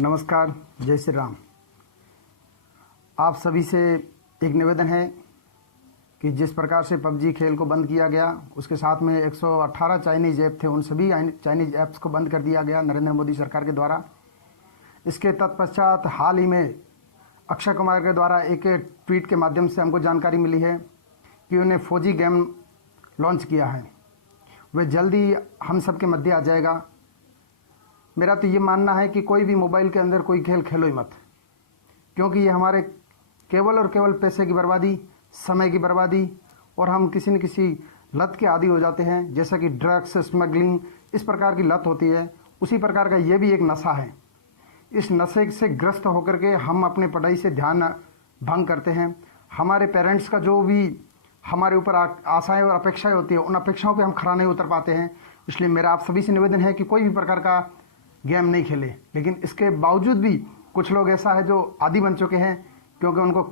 नमस्कार, जय श्री राम। आप सभी से एक निवेदन है कि जिस प्रकार से पबजी खेल को बंद किया गया, उसके साथ में 118 चाइनीज़ ऐप थे, उन सभी चाइनीज़ ऐप्स को बंद कर दिया गया नरेंद्र मोदी सरकार के द्वारा। इसके तत्पश्चात हाल ही में अक्षय कुमार के द्वारा एक ट्वीट के माध्यम से हमको जानकारी मिली है कि उन्हें फौजी गेम लॉन्च किया है। वह जल्दी हम सब के मध्य आ जाएगा। मेरा तो ये मानना है कि कोई भी मोबाइल के अंदर कोई खेल खेलो ही मत, क्योंकि ये हमारे केवल और केवल पैसे की बर्बादी, समय की बर्बादी, और हम किसी न किसी लत के आदी हो जाते हैं, जैसा कि ड्रग्स, स्मगलिंग, इस प्रकार की लत होती है। उसी प्रकार का ये भी एक नशा है। इस नशे से ग्रस्त होकर के हम अपने पढ़ाई से ध्यान भंग करते हैं। हमारे पेरेंट्स का जो भी हमारे ऊपर आशाएं और अपेक्षाएं होती है, उन अपेक्षाओं पे हम खरा नहीं उतर पाते हैं। इसलिए मेरा आप सभी से निवेदन है कि कोई भी प्रकार का गेम नहीं खेले। लेकिन इसके बावजूद भी कुछ लोग ऐसा है जो आदी बन चुके हैं, क्योंकि उनको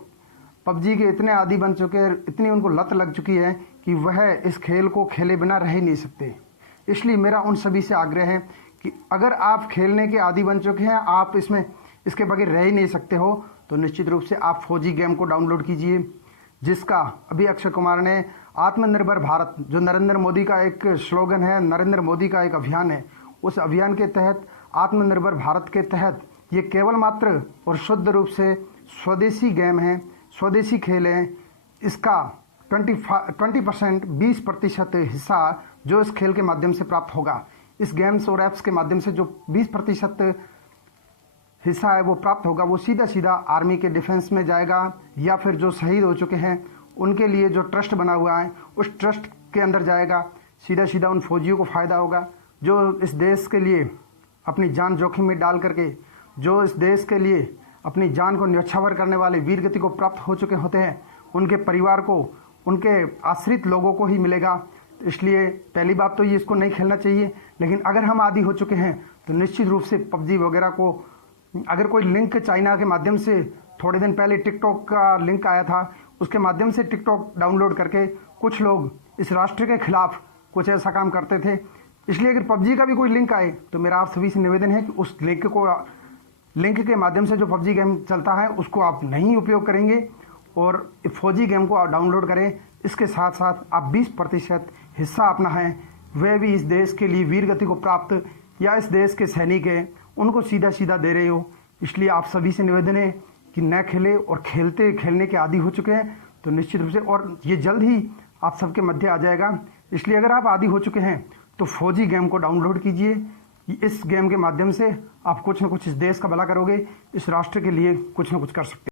पबजी के इतने आदी बन चुके हैं, इतनी उनको लत लग चुकी है कि वह इस खेल को खेले बिना रह ही नहीं सकते। इसलिए मेरा उन सभी से आग्रह है कि अगर आप खेलने के आदी बन चुके हैं, आप इसके बगैर रह ही नहीं सकते हो, तो निश्चित रूप से आप फौजी गेम को डाउनलोड कीजिए, जिसका अभी अक्षय कुमार ने आत्मनिर्भर भारत, जो नरेंद्र मोदी का एक स्लोगन है, नरेंद्र मोदी का एक अभियान है, उस अभियान के तहत, आत्मनिर्भर भारत के तहत, ये केवल मात्र और शुद्ध रूप से स्वदेशी गेम है, स्वदेशी खेल है। इसका 20% हिस्सा जो इस खेल के माध्यम से प्राप्त होगा, इस गेम्स और ऐप्स के माध्यम से जो 20% हिस्सा है वो प्राप्त होगा, वो सीधा सीधा आर्मी के डिफेंस में जाएगा, या फिर जो शहीद हो चुके हैं उनके लिए जो ट्रस्ट बना हुआ है, उस ट्रस्ट के अंदर जाएगा। सीधा सीधा उन फौजियों को फ़ायदा होगा जो इस देश के लिए अपनी जान जोखिम में डाल करके, जो इस देश के लिए अपनी जान को न्यौछावर करने वाले वीर गति को प्राप्त हो चुके होते हैं, उनके परिवार को, उनके आश्रित लोगों को ही मिलेगा। इसलिए पहली बात तो ये इसको नहीं खेलना चाहिए। लेकिन अगर हम आदी हो चुके हैं तो निश्चित रूप से पबजी वगैरह को, अगर कोई लिंक चाइना के माध्यम से, थोड़े दिन पहले टिकटॉक का लिंक आया था, उसके माध्यम से टिकटॉक डाउनलोड करके कुछ लोग इस राष्ट्र के खिलाफ कुछ ऐसा काम करते थे। इसलिए अगर पबजी का भी कोई लिंक आए तो मेरा आप सभी से निवेदन है कि उस लिंक के माध्यम से जो पबजी गेम चलता है उसको आप नहीं उपयोग करेंगे और फौजी गेम को आप डाउनलोड करें। इसके साथ साथ आप 20% हिस्सा अपना है, वह भी इस देश के लिए वीर गति को प्राप्त, या इस देश के सैनिक हैं, उनको सीधा सीधा दे रहे हो। इसलिए आप सभी से निवेदन है कि न खेले, और खेलने के आदी हो चुके हैं तो निश्चित रूप से, और ये जल्द ही आप सबके मध्य आ जाएगा। इसलिए अगर आप आदी हो चुके हैं तो फौजी गेम को डाउनलोड कीजिए। इस गेम के माध्यम से आप कुछ न कुछ इस देश का भला करोगे, इस राष्ट्र के लिए कुछ न कुछ कर सकते हैं।